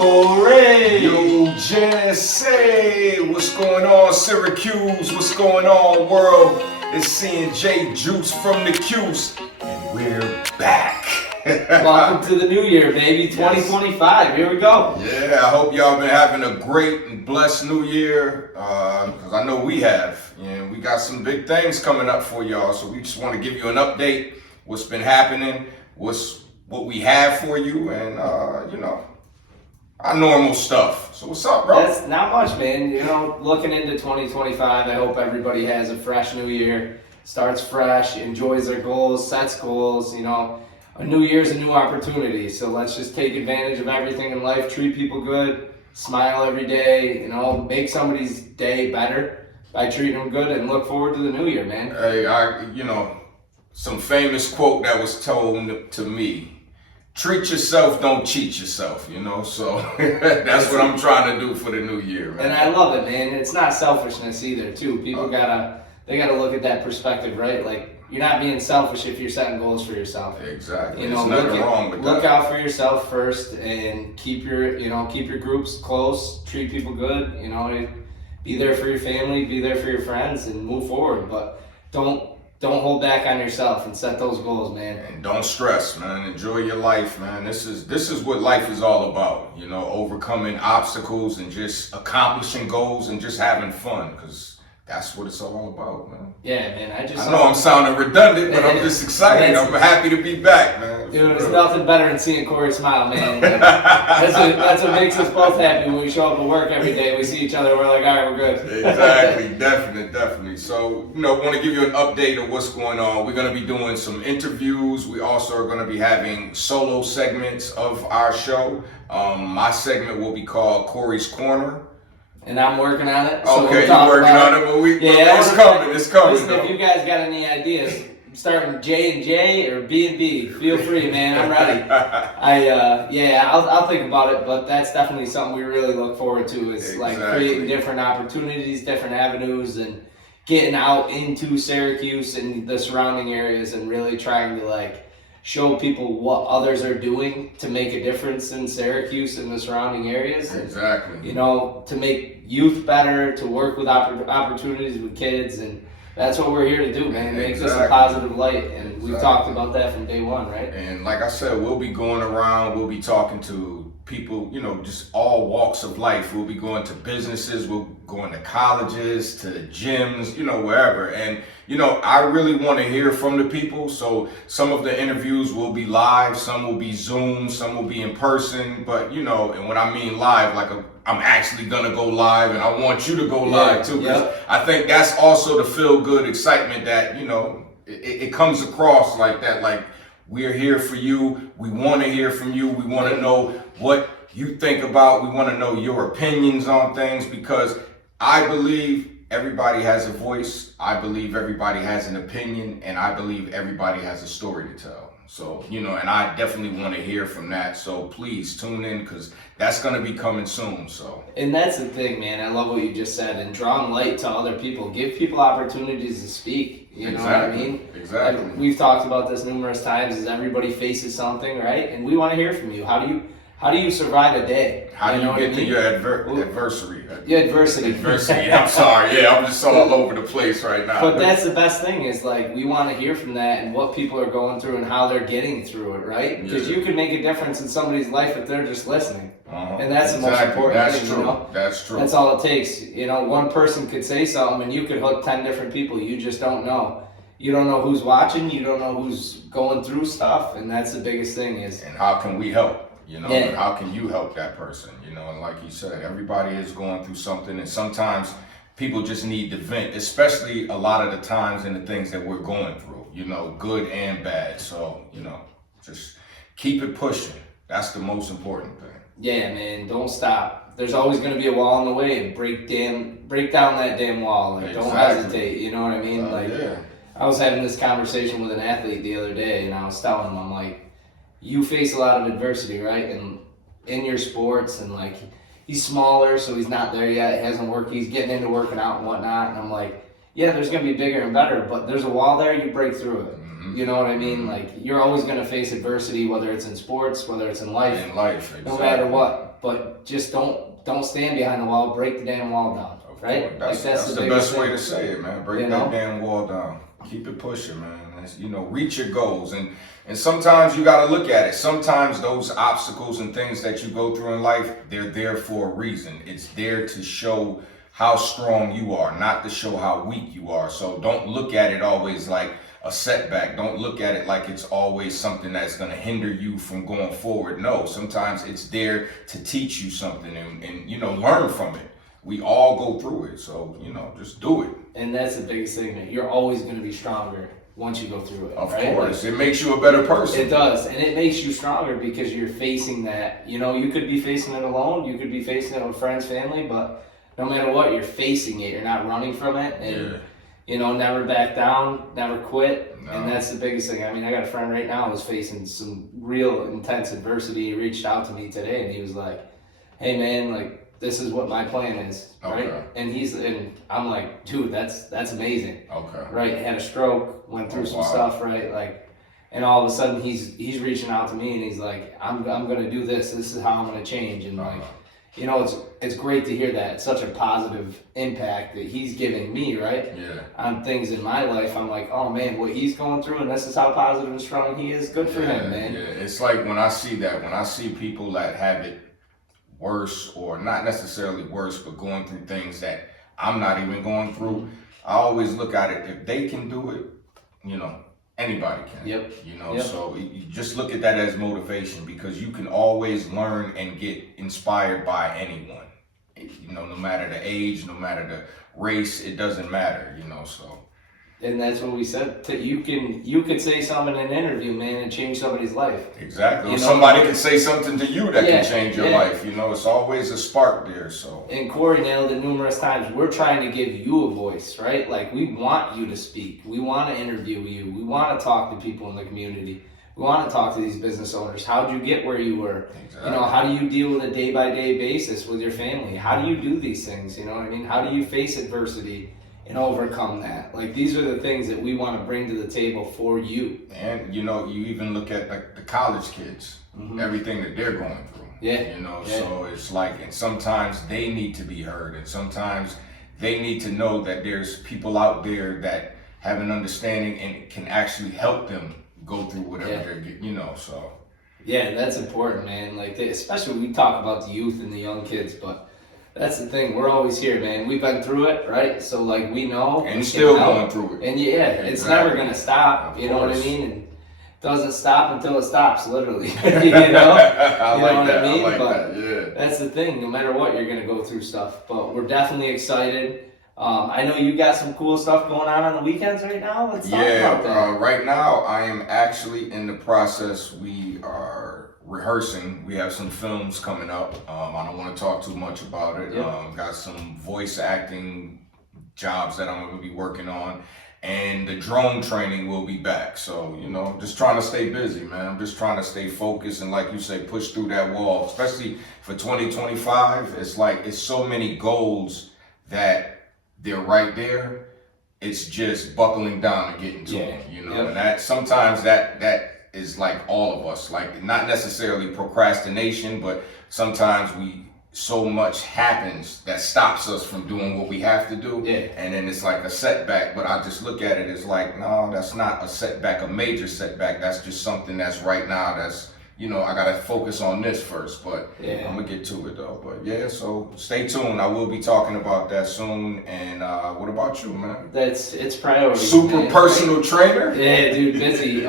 Corey. Yo, Juse, what's going on, Syracuse? What's going on, world? It's seeing Juse from the Cuse, and we're back. Welcome to the new year, baby. 2025. Here we go. Yeah, I hope y'all been having a great and blessed new year, because I know we have. And we got some big things coming up for y'all, so we just want to give you an update, what's been happening, what we have for you, and, our normal stuff. So what's up, bro? That's not much, man. Looking into 2025, I hope everybody has a fresh new year, starts fresh, enjoys their goals, sets goals. A new year's a new opportunity. So let's just take advantage of everything in life, treat people good, smile every day, make somebody's day better by treating them good, and look forward to the new year, man. Hey, some famous quote that was told to me. Treat yourself, don't cheat yourself, so that's what I'm trying to do for the new year, man. And I love it, man. It's not selfishness either, too. People gotta look at that perspective, right? Like, you're not being selfish if you're setting goals for yourself. Exactly. There's nothing wrong with that. Look out for yourself first, and keep your groups close, treat people good, be there for your family, be there for your friends, and move forward. But don't hold back on yourself and set those goals, man. And don't stress, man. Enjoy your life, man. This is what life is all about, overcoming obstacles and just accomplishing goals and just having fun, because that's what it's all about, man. Yeah, man. I know I'm sounding redundant, but I'm just excited. I'm happy to be back, man. Dude, there's nothing better than seeing Corey smile, man. That's what makes us both happy when we show up to work every day. We see each other, we're like, all right, we're good. Exactly, definitely. So, want to give you an update of what's going on. We're going to be doing some interviews. We also are going to be having solo segments of our show. My segment will be called Corey's Corner. And I'm working on it. So okay, you're working on it, but it's coming. It's coming. Listen, if you guys got any ideas, starting J&J or B&B, feel free, man. I'm ready. I'll think about it, but that's definitely something we really look forward to. Is like creating different opportunities, different avenues, and getting out into Syracuse and the surrounding areas, and really trying to show people what others are doing to make a difference in Syracuse and the surrounding areas. Exactly. And, to make youth better, to work with opportunities with kids, and that's what we're here to do, man. Make this a positive light, and we've talked about that from day one, right? And like I said, we'll be going around, we'll be talking to people, just all walks of life. We'll be going to businesses, we'll going to colleges, to gyms, wherever. And, I really want to hear from the people. So some of the interviews will be live, some will be Zoom, some will be in person. But, and when I mean live, I'm actually going to go live, and I want you to go live too. Because I think that's also the feel good excitement that, it comes across like that. Like, we're here for you. We want to hear from you. We want to know what you think about. We want to know your opinions on things, because I believe everybody has a voice. I believe everybody has an opinion, and I believe everybody has a story to tell. So, and I definitely want to hear from that. So please tune in, because that's going to be coming soon. So. And that's the thing, man. I love what you just said. And drawing light to other people. Give people opportunities to speak. You know what I mean? Exactly. We've talked about this numerous times, is everybody faces something, right? And we want to hear from you. How do you survive a day? How do you get to your adversary? Your adversity. Adversity. I'm sorry. Yeah, I'm just all over the place right now. But that's the best thing, is we want to hear from that and what people are going through and how they're getting through it, right? Because you can make a difference in somebody's life if they're just listening. And that's the most important thing, That's true. That's all it takes. One person could say something and you could hook 10 different people. You just don't know. You don't know who's watching. You don't know who's going through stuff. And that's the biggest thing is. And how can we help? How can you help that person? And like you said, everybody is going through something, and sometimes people just need to vent, especially a lot of the times in the things that we're going through, good and bad. So, just keep it pushing. That's the most important thing. Yeah, man, don't stop. There's always going to be a wall in the way, and break down that damn wall. Don't hesitate. You know what I mean? I was having this conversation with an athlete the other day, and I was telling him, I'm like, you face a lot of adversity, right? And in your sports, and he's smaller, so he's not there yet. It hasn't worked. He's getting into working out and whatnot. And I'm like, yeah, there's going to be bigger and better, but there's a wall there. You break through it. You know what I mean? Like, you're always going to face adversity, whether it's in sports, whether it's in life. Exactly. No matter what. But just don't stand behind the wall. Break the damn wall down. Right? That's the best way to say it, man. Break that damn wall down. Keep it pushing, man. Reach your goals. And sometimes you got to look at it. Sometimes those obstacles and things that you go through in life, they're there for a reason. It's there to show how strong you are, not to show how weak you are. So don't look at it always like a setback. Don't look at it like it's always something that's going to hinder you from going forward. No, sometimes it's there to teach you something and learn from it. We all go through it. So, just do it. And that's the biggest thing, man. You're always going to be stronger once you go through it. Of course. It makes you a better person. It does. And it makes you stronger because you're facing that. You could be facing it alone. You could be facing it with friends, family, but no matter what, you're facing it. You're not running from it. And, never back down, never quit. No. And that's the biggest thing. I mean, I got a friend right now who's facing some real intense adversity. He reached out to me today and he was like, hey, man, like, this is what my plan is, right? Okay. And I'm like, dude, that's amazing. Okay. Right? Had a stroke, went through some stuff, right? Like, and all of a sudden he's reaching out to me and he's like, I'm gonna do this. This is how I'm gonna change. And it's great to hear that. It's such a positive impact that he's giving me, right? Yeah. On things in my life. I'm like, oh man, what he's going through, and this is how positive and strong he is. Good for him, man. Yeah. It's like when I see people that have it worse, or not necessarily worse, but going through things that I'm not even going through, I always look at it, if they can do it, anybody can. Yep. So you just look at that as motivation, because you can always learn and get inspired by anyone. No matter the age, no matter the race, it doesn't matter, so. And that's what we said. You could say something in an interview, man, and change somebody's life. Exactly. Somebody can say something to you that can change your life. It's always a spark there. So. And Corey nailed it numerous times. We're trying to give you a voice, right? Like, we want you to speak. We want to interview you. We want to talk to people in the community. We want to talk to these business owners. How did you get where you were? Exactly. How do you deal with a day-by-day basis with your family? How do you do these things? You know what I mean? How do you face adversity and overcome that? Like, these are the things that we want to bring to the table for you. And you even look at like the college kids, everything that they're going through. Yeah. So it's like, and sometimes they need to be heard, and sometimes they need to know that there's people out there that have an understanding and can actually help them go through whatever they're getting, so. Yeah, that's important, man. Like, especially when we talk about the youth and the young kids, but that's the thing. We're always here, man. We've been through it, right? So, like, we know. And still going through it. And it's never going to stop. You know what I mean? And it doesn't stop until it stops, literally. I like that. I mean? I like that, yeah. That's the thing. No matter what, you're going to go through stuff. But we're definitely excited. I know you got some cool stuff going on the weekends right now. Let's talk about that. Right now, I am actually in the process. We are rehearsing. We have some films coming up. I don't want to talk too much about it. Got some voice acting jobs that I'm going to be working on, and the drone training will be back. So, just trying to stay busy, man. I'm just trying to stay focused and, like you say, push through that wall, especially for 2025. It's so many goals that they're right there. It's just buckling down and getting to them, And that sometimes that is like all of us, like not necessarily procrastination, but sometimes so much happens that stops us from doing what we have to do. Yeah. And then it's like a setback, but I just look at it as like, no, that's not a setback, a major setback. That's just something that's right now that's, I got to focus on this first, but I'm going to get to it though. But so stay tuned. I will be talking about that soon. And what about you, man? It's priority. Super personal trainer? Yeah, dude, busy.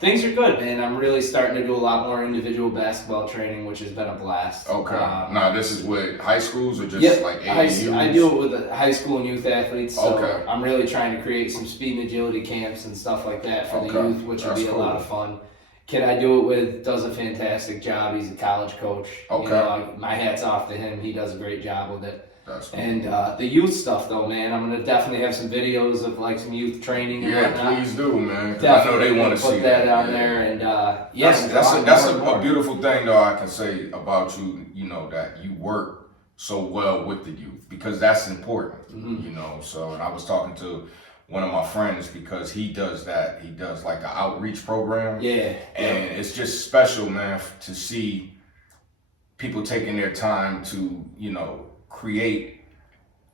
Things are good, man. I'm really starting to do a lot more individual basketball training, which has been a blast. Okay. Now, this is with high schools or just like AAUs? I do it with high school and youth athletes. So I'm really trying to create some speed and agility camps and stuff like that for the youth, which would be a lot of fun. Kid I do it with does a fantastic job. He's a college coach. Okay. My hat's off to him. He does a great job with it. That's cool. And the youth stuff, though, man, I'm going to definitely have some videos of, like, some youth training and whatnot. Please do, man. Definitely I know they want to see that. Put that on there. And, that's a beautiful thing, though, I can say about you, that you work so well with the youth, because that's important, So, and I was talking to one of my friends because he does that. He does like an outreach program. Yeah. And it's just special, man, to see people taking their time to, create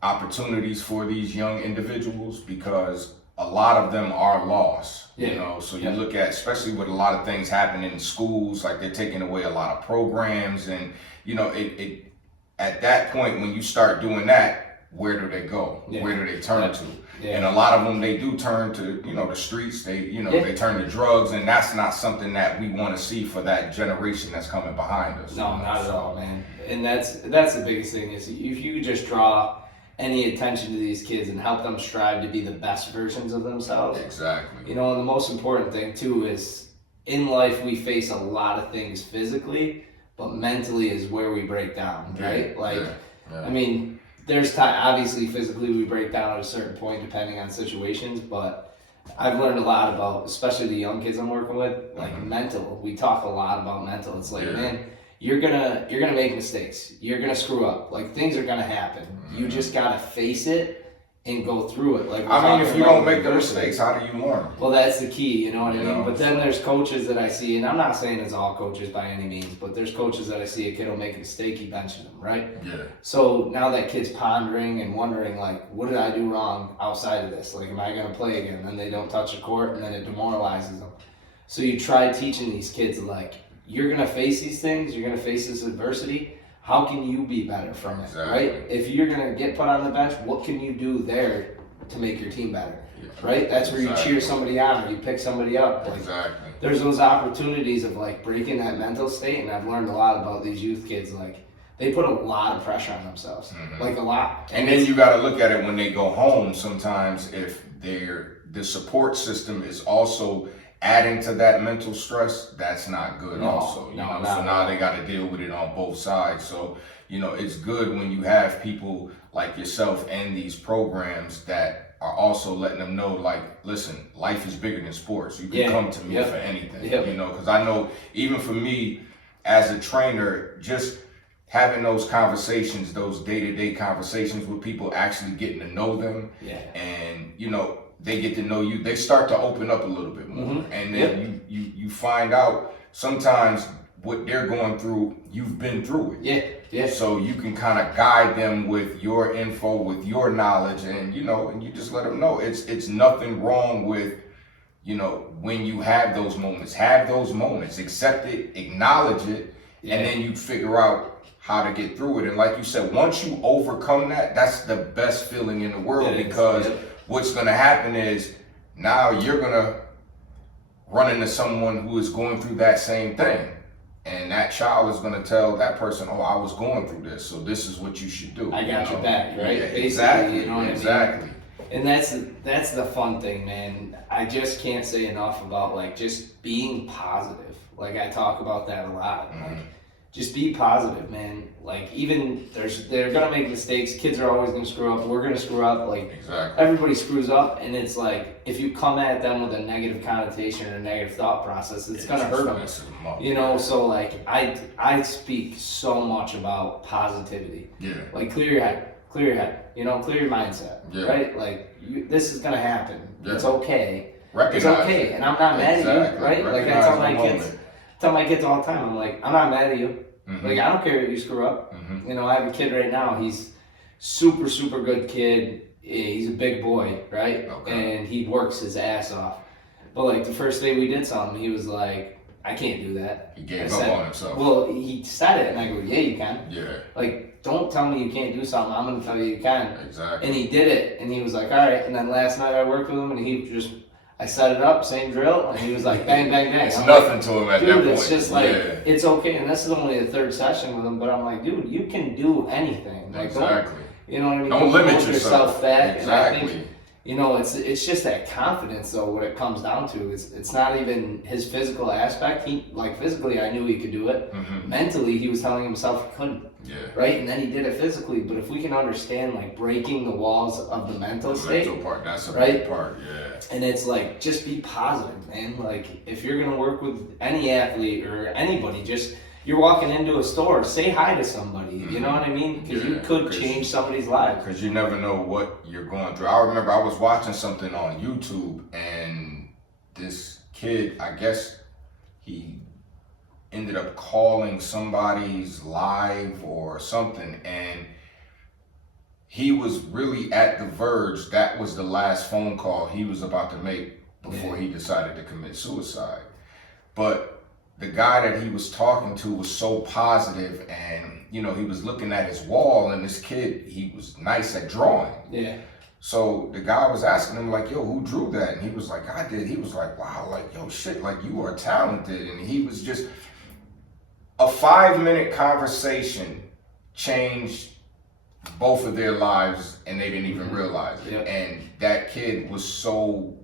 opportunities for these young individuals, because a lot of them are lost, so you look at, especially with a lot of things happening in schools, like they're taking away a lot of programs, and it at that point when you start doing that, where do they go? Where do they turn to? And a lot of them, they do turn to the streets. They they turn to drugs, and that's not something that we want to see for that generation that's coming behind us. No, not at all, man. And that's the biggest thing, is if you could just draw any attention to these kids and help them strive to be the best versions of themselves. Exactly. And the most important thing too is, in life we face a lot of things physically, but mentally is where we break down, right? I mean, there's time, obviously physically we break down at a certain point depending on situations, but I've learned a lot about, especially the young kids I'm working with, like mental. We talk a lot about mental. It's like, man, you're gonna make mistakes. You're gonna screw up. Like, things are gonna happen. You just gotta face it and go through it. Like, if you don't make the mistakes, how do you learn? Well, that's the key, you know what I mean? But then there's coaches that I see, and I'm not saying it's all coaches by any means, but there's coaches that I see, a kid will make a mistake, he benches them, right? Yeah. So now that kid's pondering and wondering, like, what did I do wrong outside of this? Like, am I going to play again? Then they don't touch the court, and then it demoralizes them. So you try teaching these kids, like, you're going to face these things, you're going to face this adversity. How can you be better from it, right? If you're going to get put on the bench, what can you do there to make your team better, right? That's where you cheer somebody on or you pick somebody up. Like, there's those opportunities of, like, breaking that mental state, and I've learned a lot about these youth kids. Like, they put a lot of pressure on themselves, like a lot. And then you got to look at it when they go home sometimes, if the support system is also adding to that mental stress, that's not good so now they got to deal with it on both sides. So it's good when you have people like yourself and these programs that are also letting them know, like, listen, life is bigger than sports. You can come to me for anything, because I know even for me as a trainer, just having those conversations, those day-to-day conversations with people, actually getting to know them, and they get to know you, they start to open up a little bit more. And then you find out sometimes what they're going through, you've been through it. So you can kind of guide them with your info, with your knowledge, and and you just let them know it's nothing wrong with, when you have those moments, accept it, acknowledge it, and then you figure out how to get through it. And like you said, once you overcome that, that's the best feeling in the world, because what's going to happen is now you're going to run into someone who is going through that same thing. And that child is going to tell that person, oh, I was going through this, so this is what you should do. I got your back, right? Exactly. Exactly. And that's the fun thing, man. I just can't say enough about, like, just being positive. Like, I talk about that a lot. Like, just be positive, man. Like, even they're gonna make mistakes. Kids are always gonna screw up. We're gonna screw up. Like, everybody screws up, and it's like, if you come at them with a negative connotation or a negative thought process, it's gonna hurt them. So, like, I speak so much about positivity. Like, clear your head. Clear your mindset. Right? Like, this is gonna happen. It's okay. It's okay, and I'm not mad at you. Right? Like, I tell my kids all the time, I'm like, I'm not mad at you. Like, I don't care if you screw up. I have a kid right now, he's super, super good kid. He's a big boy, right? And he works his ass off. But, like, the first day we did something, he was like, I can't do that. He gave up on himself. Well, he said it, and I go, yeah, you can. Like, don't tell me you can't do something. I'm going to tell you you can. And he did it, and he was like, all right. And then last night I worked with him, and I set it up, same drill, and he was like, bang, bang, bang. It's nothing to him at that point. It's just like, it's okay. And this is only the third session with him, but I'm like, dude, you can do anything. Like, don't, you know what I mean? Don't limit yourself back. And I think, it's just that confidence, though, what it comes down to. It's not even his physical aspect. Physically, I knew he could do it. Mentally, he was telling himself he couldn't. Right? And then he did it physically. But if we can understand, like, breaking the walls of the mental state. Mental part, that's a big part, And it's like, just be positive, man. Like, if you're going to work with any athlete or anybody, you're walking into a store, say hi to somebody. You know what I mean? Because you could change somebody's life. Because you never know what you're going through. I remember I was watching something on YouTube, and this kid, I guess he ended up calling somebody's live or something, and he was really at the verge. That was the last phone call he was about to make before he decided to commit suicide. But the guy that he was talking to was so positive, and he was looking at his wall, and this kid, he was nice at drawing. Yeah. So the guy was asking him, like, yo, who drew that? And he was like, I did. He was like, wow, like, yo, shit, like, you are talented. And he was just, a 5-minute conversation changed both of their lives, and they didn't even realize it. Yep. And that kid was so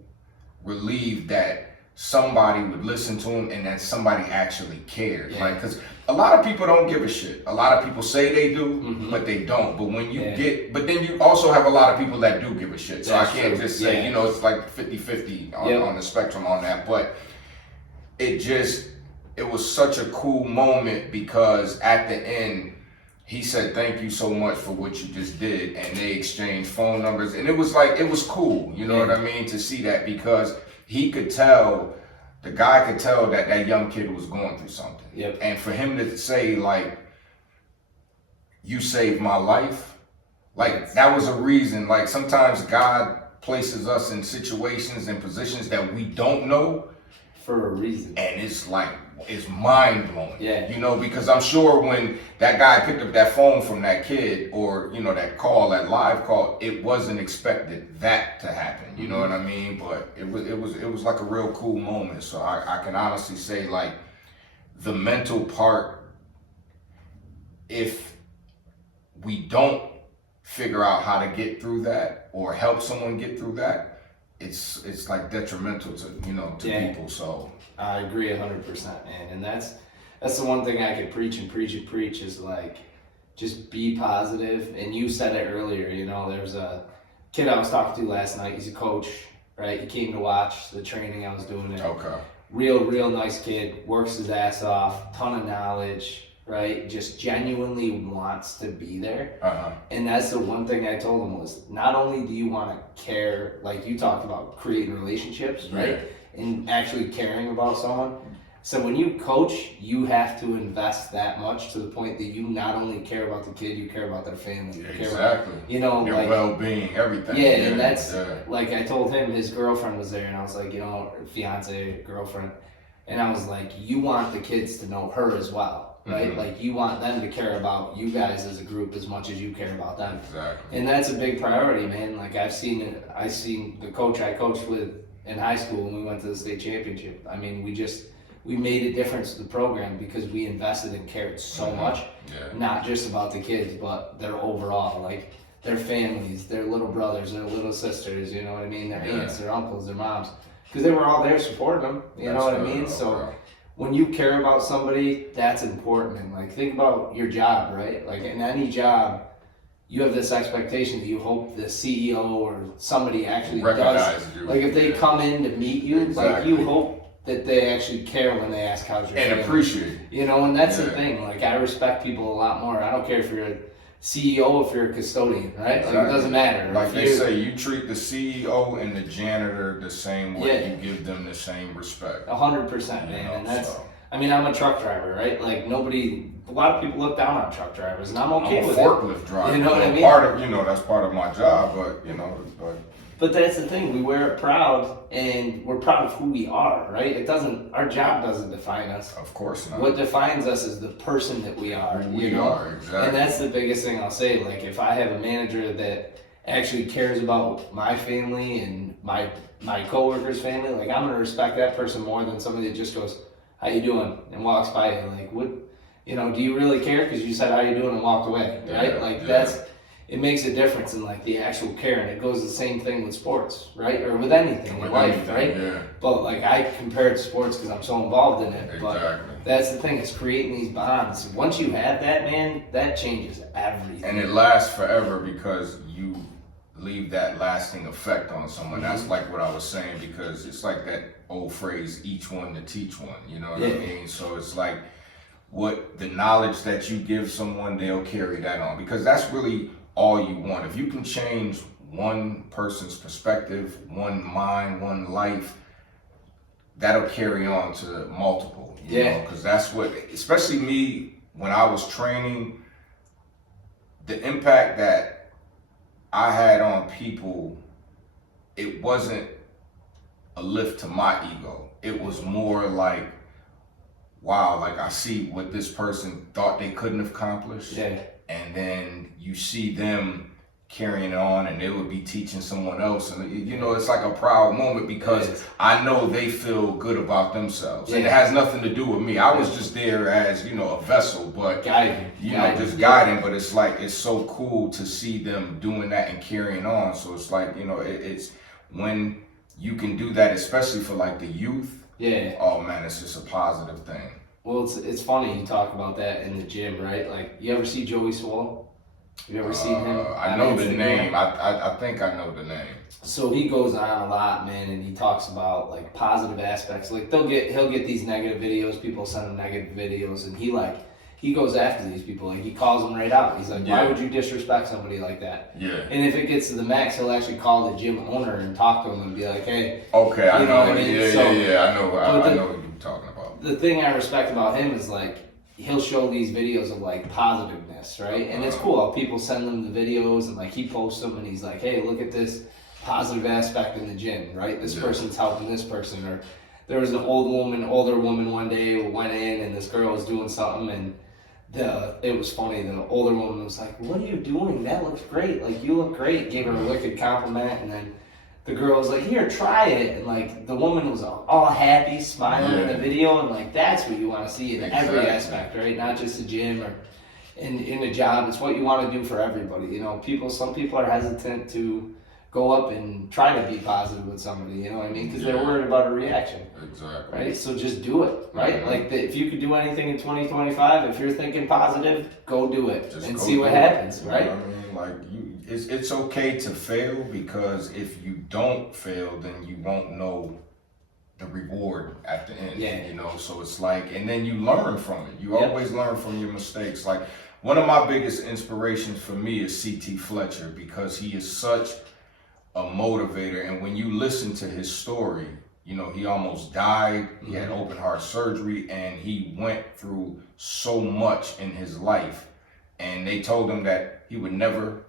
relieved that somebody would listen to him and that somebody actually cared. Like, because a lot of people don't give a shit. A lot of people say they do, but they don't. But when you but then you also have a lot of people that do give a shit. So I can't just say, it's like 50-50 on the spectrum on that. But it was such a cool moment, because at the end, he said, thank you so much for what you just did. And they exchanged phone numbers. And it was cool, you know what I mean, to see that, because the guy could tell that that young kid was going through something. Yep. And for him to say, like, you saved my life, like, that was a reason. Like, sometimes God places us in situations and positions that we don't know for a reason. And it's like, it's mind blowing. Yeah. Because I'm sure when that guy picked up that phone from that kid, or, that call, that live call, it wasn't expected that to happen. You know what I mean? But it was like a real cool moment. So I can honestly say, like, the mental part, if we don't figure out how to get through that or help someone get through that, it's like detrimental to people. So I agree 100%, man. And that's the one thing I could preach is, like, just be positive. And you said it earlier, there was a kid I was talking to last night. He's a coach, right? He came to watch the training I was doing. Okay. Real nice kid, works his ass off, ton of knowledge, right? Just genuinely wants to be there. And that's the one thing I told him was, not only do you want to care, like you talked about creating relationships, right? And actually caring about someone. So when you coach, you have to invest that much, to the point that you not only care about the kid, you care about their family. Exactly. Their well-being, everything. And that's, like, I told him his girlfriend was there, and I was like, fiance, girlfriend. And I was like, you want the kids to know her as well, right? Like, you want them to care about you guys as a group as much as you care about them. Exactly. And that's a big priority, man. Like, I've seen the coach I coached with in high school when we went to the state championship. I mean, we made a difference to the program because we invested and cared so much, not just about the kids, but their overall, like, their families, their little brothers, their little sisters, you know what I mean? Their aunts, their uncles, their moms, because they were all there supporting them, you know what I mean? So when you care about somebody, that's important. And, like, think about your job, right? Like, in any job, you have this expectation that you hope the CEO or somebody actually does. You. Like, if they come in to meet you, like, you hope that they actually care when they ask how's your family. Appreciate. And that's the thing. Like, I respect people a lot more. I don't care if you're a CEO, if you're a custodian, right? Like, it doesn't matter. Like they say, you treat the CEO and the janitor the same way. You give them the same respect. 100%, man. And that's, I mean, I'm a truck driver, right? Like, a lot of people look down on truck drivers, and I'm okay with it. I'm a forklift driver. You know what I mean? That's part of my job, But that's the thing, we wear it proud, and we're proud of who we are, right? Our job doesn't define us. Of course not. What defines us is the person that we are. We are, exactly. And that's the biggest thing I'll say. Like, if I have a manager that actually cares about my family and my coworkers' family, like, I'm gonna respect that person more than somebody that just goes, how you doing? And walks by you. Like, what, do you really care? Because you said how you doing and walked away, right? It makes a difference in, like, the actual care, and it goes the same thing with sports, right? Or with anything in life, right? Yeah. But, like, I compare it to sports because I'm so involved in it. But that's the thing, it's creating these bonds. Once you have that, man, that changes everything. And it lasts forever because you leave that lasting effect on someone. That's like what I was saying, because it's like that old phrase, each one to teach one, you know what I mean? So it's like, what the knowledge that you give someone, they'll carry that on, because that's really all you want. If you can change one person's perspective, one mind, one life, that'll carry on to multiple, you know, because that's what, especially me, when I was training, the impact that I had on people, it wasn't a lift to my ego. It was more like, wow, like I see what this person thought they couldn't accomplish. Yeah. And then you see them carrying on, and they would be teaching someone else. And, you know, it's like a proud moment, because I know they feel good about themselves. And it has nothing to do with me. I was just there as, you know, a vessel, but, just guiding. But it's like, it's so cool to see them doing that and carrying on. So it's like, you know, it's when you can do that, especially for like the youth. Yeah. Oh man, it's just a positive thing. Well, it's funny you talk about that in the gym, right? Like, you ever see Joey Swole? You ever seen him? I know the name. I think I know the name. So he goes on a lot, man, and he talks about like positive aspects. Like he'll get these negative videos. People send him negative videos, and he goes after these people. Like, he calls them right out. He's like, why would you disrespect somebody like that? Yeah. And if it gets to the max, he'll actually call the gym owner and talk to him and be like, hey. Okay, I know. What I mean? Yeah. I know what you're talking about. The thing I respect about him is like, he'll show these videos of like positiveness, right? And it's cool. People send him the videos, and like he posts them, and he's like, hey, look at this positive aspect in the gym, right? This person's helping this person. Or there was an older woman one day who went in, and this girl was doing something, and it was funny. The older woman was like, what are you doing? That looks great. Like, you look great. Gave her a wicked compliment. And then the girl was like, here, try it. And like, the woman was all happy, smiling in the video. And like, that's what you want to see in every aspect, right? Not just the gym or in a job. It's what you want to do for everybody. You know, some people are hesitant to go up and try to be positive with somebody, you know what I mean? Because they're worried about a reaction. Exactly. Right? So just do it, right? Like, if you could do anything in 2025, if you're thinking positive, go do it and see what happens, right? You know what I mean? Like, it's okay to fail, because if you don't fail, then you won't know the reward at the end, you know? So it's like, and then you learn from it. You always learn from your mistakes. Like, one of my biggest inspirations for me is C.T. Fletcher, because he is such a motivator. And when you listen to his story, you know, he almost died. He had open heart surgery, and he went through so much in his life. And they told him that he would never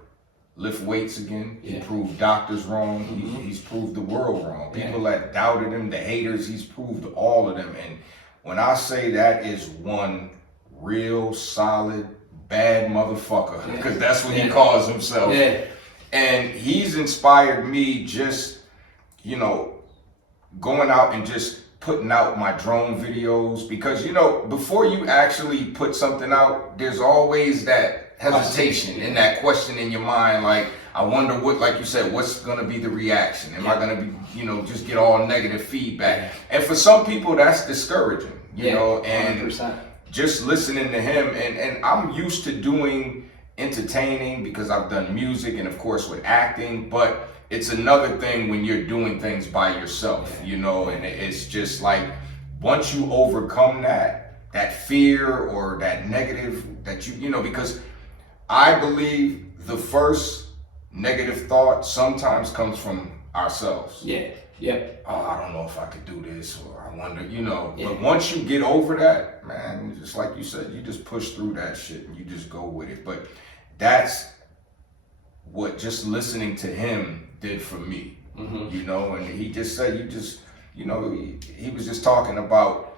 lift weights again. He proved doctors wrong. He's proved the world wrong. People that doubted him, the haters, he's proved all of them. And when I say that is one real solid bad motherfucker, because that's what he calls himself. And he's inspired me, just, you know, going out and just putting out my drone videos, because, you know, before you actually put something out, there's always that hesitation and that question in your mind. Like, I wonder what, like you said, what's going to be the reaction? Am I going to be, you know, just get all negative feedback? And for some people, that's discouraging, you know, and 100%. Just listening to him, and I'm used to doing entertaining because I've done music and of course with acting, but it's another thing when you're doing things by yourself, you know, and it's just like, once you overcome that fear or that negative that you know, because I believe the first negative thought sometimes comes from ourselves. Oh, I don't know if I could do this, or I wonder, you know. But once you get over that, man, just like you said, you just push through that shit and you just go with it. But that's what just listening to him did for me, you know. And he just said, you know, he was just talking about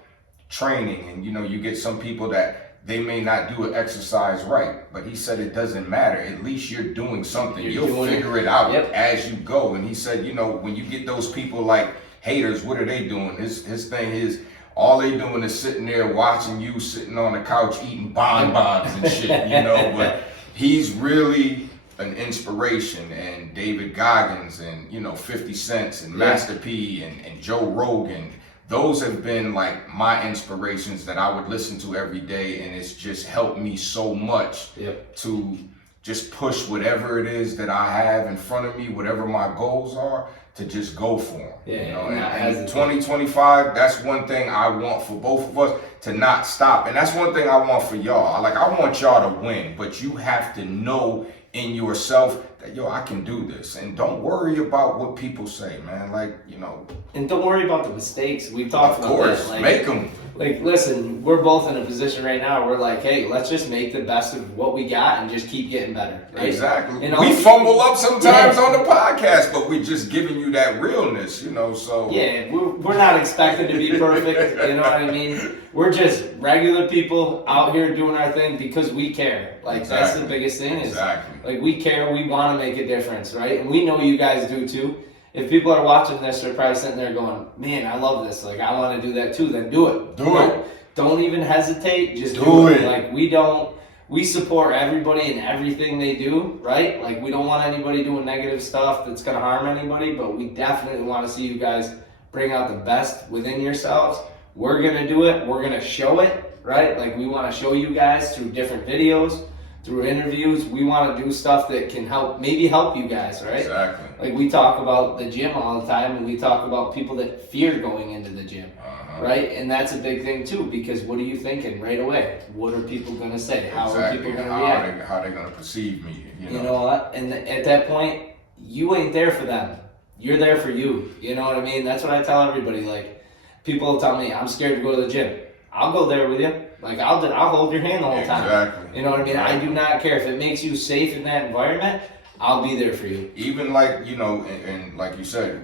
training, and, you know, you get some people that they may not do an exercise right, but he said it doesn't matter. At least you're doing something. You'll figure it out as you go. And he said, you know, when you get those people like haters, what are they doing? His thing is, all they doing is sitting there watching you sitting on the couch eating bonbons and shit, you know. But he's really an inspiration, and David Goggins, and, you know, 50 Cent and Master P and Joe Rogan. Those have been like my inspirations that I would listen to every day, and it's just helped me so much to just push whatever it is that I have in front of me, whatever my goals are, to just go for them. Yeah, you know, and 2025, that's one thing I want for both of us, to not stop. And that's one thing I want for y'all. Like, I want y'all to win, but you have to know in yourself that, yo, I can do this. And don't worry about what people say, man. Like, you know. And don't worry about the mistakes. We've talked about that. Of course, Like, make them. Like, listen, we're both in a position right now. We're like, hey, let's just make the best of what we got and just keep getting better. Right? Exactly. You know? We fumble up sometimes on the podcast, but we're just giving you that realness, you know. So yeah, we're not expected to be perfect. You know what I mean? We're just regular people out here doing our thing because we care. Like, that's the biggest thing. Is like, we care. We want to make a difference, right? And we know you guys do too. If people are watching this, they're probably sitting there going, man, I love this. Like, I want to do that too. Then do it. Do it. Don't even hesitate. Just do it. Like, we support everybody and everything they do, right? Like, we don't want anybody doing negative stuff that's going to harm anybody, but we definitely want to see you guys bring out the best within yourselves. We're going to do it. We're going to show it, right? Like, we want to show you guys through different videos, through interviews. We want to do stuff that can maybe help you guys, right? Exactly. Like, we talk about the gym all the time, and we talk about people that fear going into the gym, right? And that's a big thing too, because what are you thinking right away? What are people going to say? How are people going to react? How are they going to perceive me? You know what? And at that point, you ain't there for them. You're there for you. You know what I mean? That's what I tell everybody. Like, people tell me, I'm scared to go to the gym. I'll go there with you. Like, I'll hold your hand the whole time. Exactly. You know what I mean? I do not care. If it makes you safe in that environment, I'll be there for you. Even like, you know, and like you said,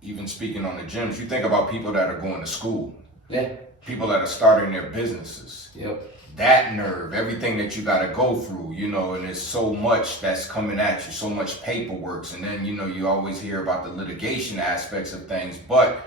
even speaking on the gyms, you think about people that are going to school. Yeah. People that are starting their businesses. Yep. That nerve, everything that you got to go through, you know, and there's so much that's coming at you, so much paperwork. And then, you know, you always hear about the litigation aspects of things, but,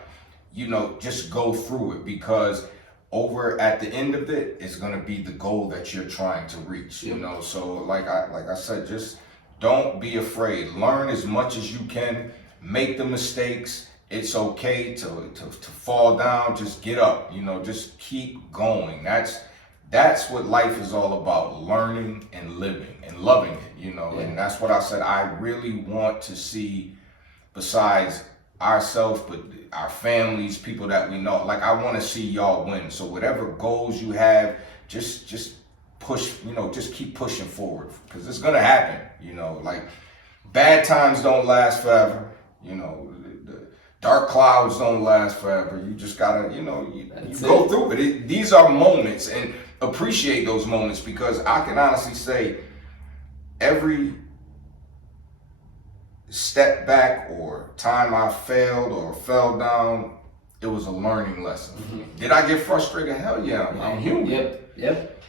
you know, just go through it, because over at the end of it, it's going to be the goal that you're trying to reach, you know. So like I said, just don't be afraid. Learn as much as you can. Make the mistakes. It's okay to fall down. Just get up, you know, just keep going. That's what life is all about, learning and living and loving it, you know. And that's what I said. I really want to see, besides ourselves, but our families, people that we know. Like, I want to see y'all win. So whatever goals you have, just push, you know, just keep pushing forward, because it's gonna happen, you know. Like, bad times don't last forever, you know. The dark clouds don't last forever. You just gotta, you know, you go through it. These are moments, and appreciate those moments, because I can honestly say every step back or time I failed or fell down, it was a learning lesson. Did I get frustrated? Hell yeah, I'm human. Yep.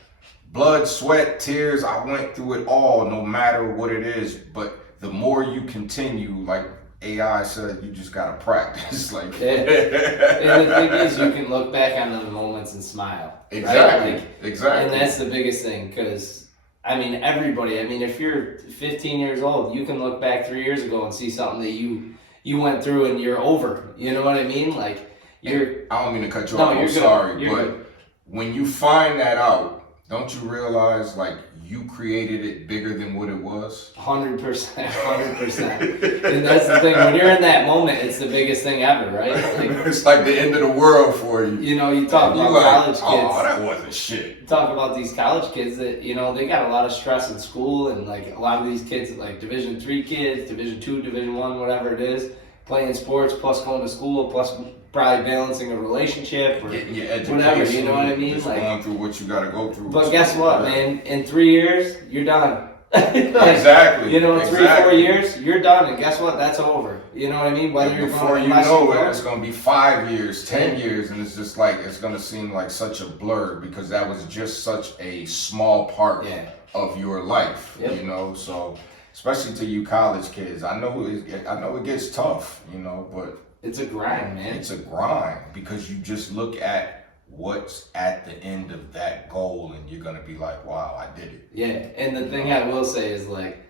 Blood, sweat, tears, I went through it all, no matter what it is. But the more you continue, like AI said, you just gotta practice. Like, and the thing is, you can look back on those moments and smile. Exactly. Right? Like, exactly. And that's the biggest thing, because I mean, everybody. I mean, if you're 15 years old, you can look back 3 years ago and see something that you went through and you're over. You know what I mean? Like, you're. I don't mean to cut you off. I'm sorry, but when you find that out, don't you realize, like, you created it bigger than what it was? 100%, 100%. And that's the thing. When you're in that moment, it's the biggest thing ever, right? Like, it's like the end of the world for you. You know, you talk about college kids. Oh, that wasn't shit. You talk about these college kids that, you know, they got a lot of stress in school, and like a lot of these kids, like Division III kids, Division II, Division I, whatever it is, playing sports plus going to school plus probably balancing a relationship or getting your education, whatever, you know what I mean? Just like, going through what you got to go through. But guess what, man? In 3 years, you're done. Like, exactly. You know, in 3 or 4 years, you're done, and guess what? That's over. You know what I mean? Whether and you're before you know it, it's going to be 5 years, 10 years, and it's just like, it's going to seem like such a blur, because that was just such a small part of your life, you know? So, especially to you college kids, I know it gets tough, you know, but it's a grind, man. It's a grind, because you just look at what's at the end of that goal, and you're gonna be like, wow, I did it. Yeah, and the thing I will say is, like,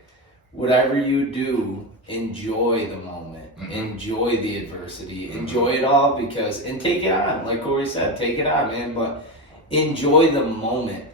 whatever you do, enjoy the moment, enjoy the adversity, enjoy it all, and take it on. Like Corey said, take it on, man. But enjoy the moment.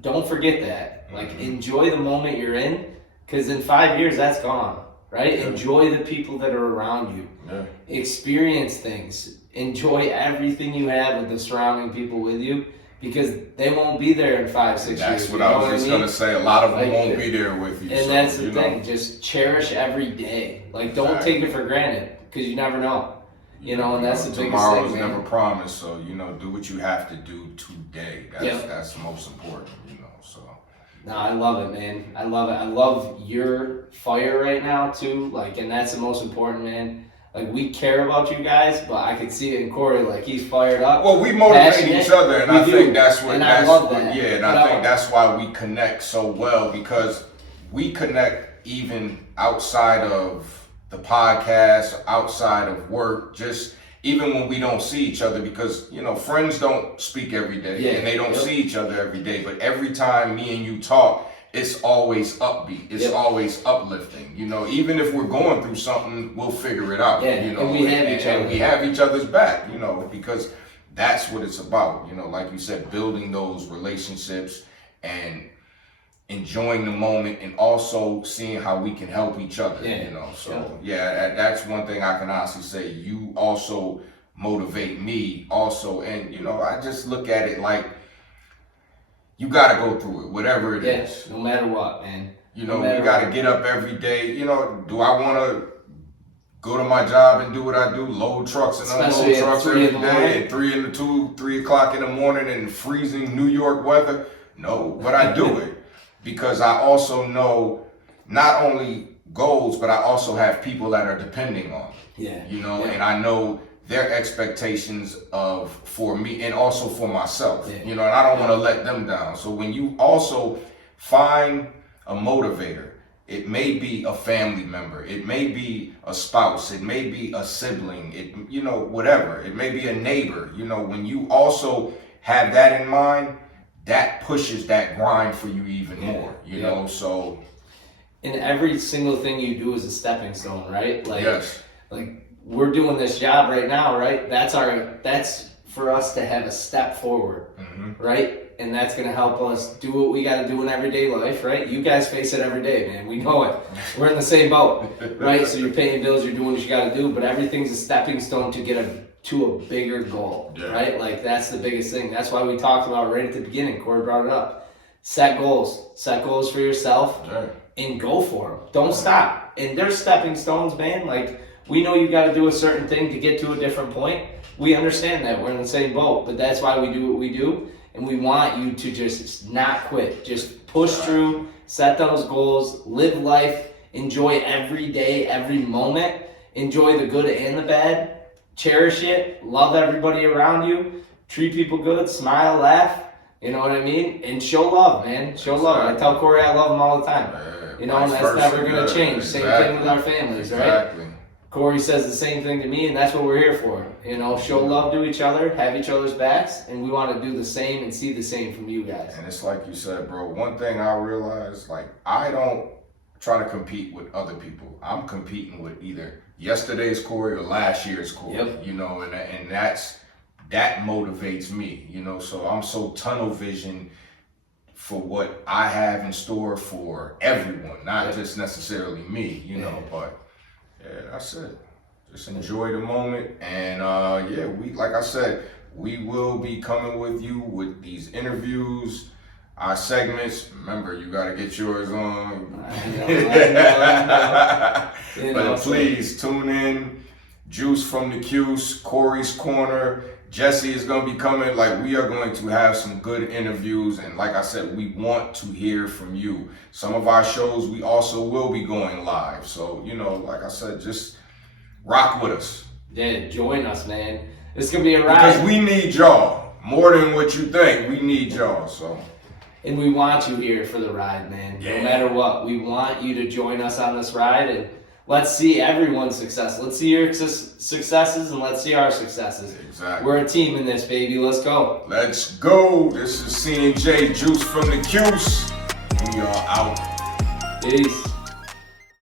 Don't forget that. Like, enjoy the moment you're in, because in 5 years, that's gone, right? Yeah. Enjoy the people that are around you. Yeah. Experience things. Enjoy everything you have with the surrounding people with you, because they won't be there in 5-6 years. That's what I was just going to say. A lot of them won't be there with you. And so, that's the thing. Just cherish every day. Like, don't take it for granted, because you never know. You know, and that's the biggest thing, tomorrow's man. never promised, so, you know, do what you have to do today. That's the most important, you know, so. No, I love it, man. I love it. I love your fire right now, too. Like, and that's the most important, man. Like, we care about you guys, but I could see it in Corey, like, he's fired up. Well, we motivate each other, and I think that's what, and I love that. Yeah, and I think that's why we connect so well, because we connect even outside of the podcast, outside of work, just even when we don't see each other, because, you know, friends don't speak every day, and they don't see each other every day, but every time me and you talk, it's always upbeat. It's always uplifting. You know, even if we're going through something, we'll figure it out. Yeah, you know, and we have each other. And we have each other's back, you know, because that's what it's about. You know, like you said, building those relationships and enjoying the moment, and also seeing how we can help each other, you know. So, that's one thing I can honestly say. You also motivate me also. And, you know, I just look at it like, you got to go through it, whatever it is. No matter what, man. You know, you got to get up every day. You know, do I want to go to my job and do what I do, load trucks and unload trucks every day at 3 o'clock in the morning in freezing New York weather? No, but I do it because I also know not only goals, but I also have people that are depending on me. Yeah. You know, and I know their expectations for me and also for myself, you know, and I don't want to let them down. So when you also find a motivator, it may be a family member, it may be a spouse, it may be a sibling, you know, whatever, it may be a neighbor, you know, when you also have that in mind, that pushes that grind for you even more, you know, so. And every single thing you do is a stepping stone, right? Like, like, we're doing this job right now, right? That's for us to have a step forward, right? And that's going to help us do what we got to do in everyday life, right? You guys face it every day, man. We know it. We're in the same boat, right? So you're paying bills, you're doing what you got to do, but everything's a stepping stone to get to a bigger goal, right? Like, that's the biggest thing. That's why we talked about right at the beginning. Corey brought it up. Set goals. Set goals for yourself and go for them. Don't stop. And there's stepping stones, man. Like, we know you got to do a certain thing to get to a different point. We understand that. We're in the same boat. But that's why we do what we do. And we want you to just not quit. Just push through, set those goals, live life, enjoy every day, every moment. Enjoy the good and the bad. Cherish it. Love everybody around you. Treat people good. Smile, laugh. You know what I mean? And show love, man. Show love. I tell Corey I love him all the time. You know, and that's never going to change. Same thing with our families, right? Corey says the same thing to me, and that's what we're here for. You know, show love to each other, have each other's backs, and we want to do the same and see the same from you guys. And it's like you said, bro, one thing I realized, like, I don't try to compete with other people. I'm competing with either yesterday's Corey or last year's Corey, you know, and that motivates me, you know, so I'm so tunnel vision for what I have in store for everyone, not just necessarily me, you know, but that's it. Just enjoy the moment. And we, like I said, we will be coming with you with these interviews, our segments. Remember, you got to get yours on. But please tune in. Juse from the Cuse, Corey's Corner. Jesse is going to be coming. Like, we are going to have some good interviews. And like I said, we want to hear from you. Some of our shows, we also will be going live. So, you know, like I said, just rock with us. Yeah, join us, man. It's going to be a ride. Because we need y'all. More than what you think. We need y'all, so. And we want you here for the ride, man. No matter what. We want you to join us on this ride. And let's see everyone's success. Let's see your successes and let's see our successes. Exactly. We're a team in this, baby. Let's go. Let's go. This is C&J Juse from the Cuse. We are out. Peace.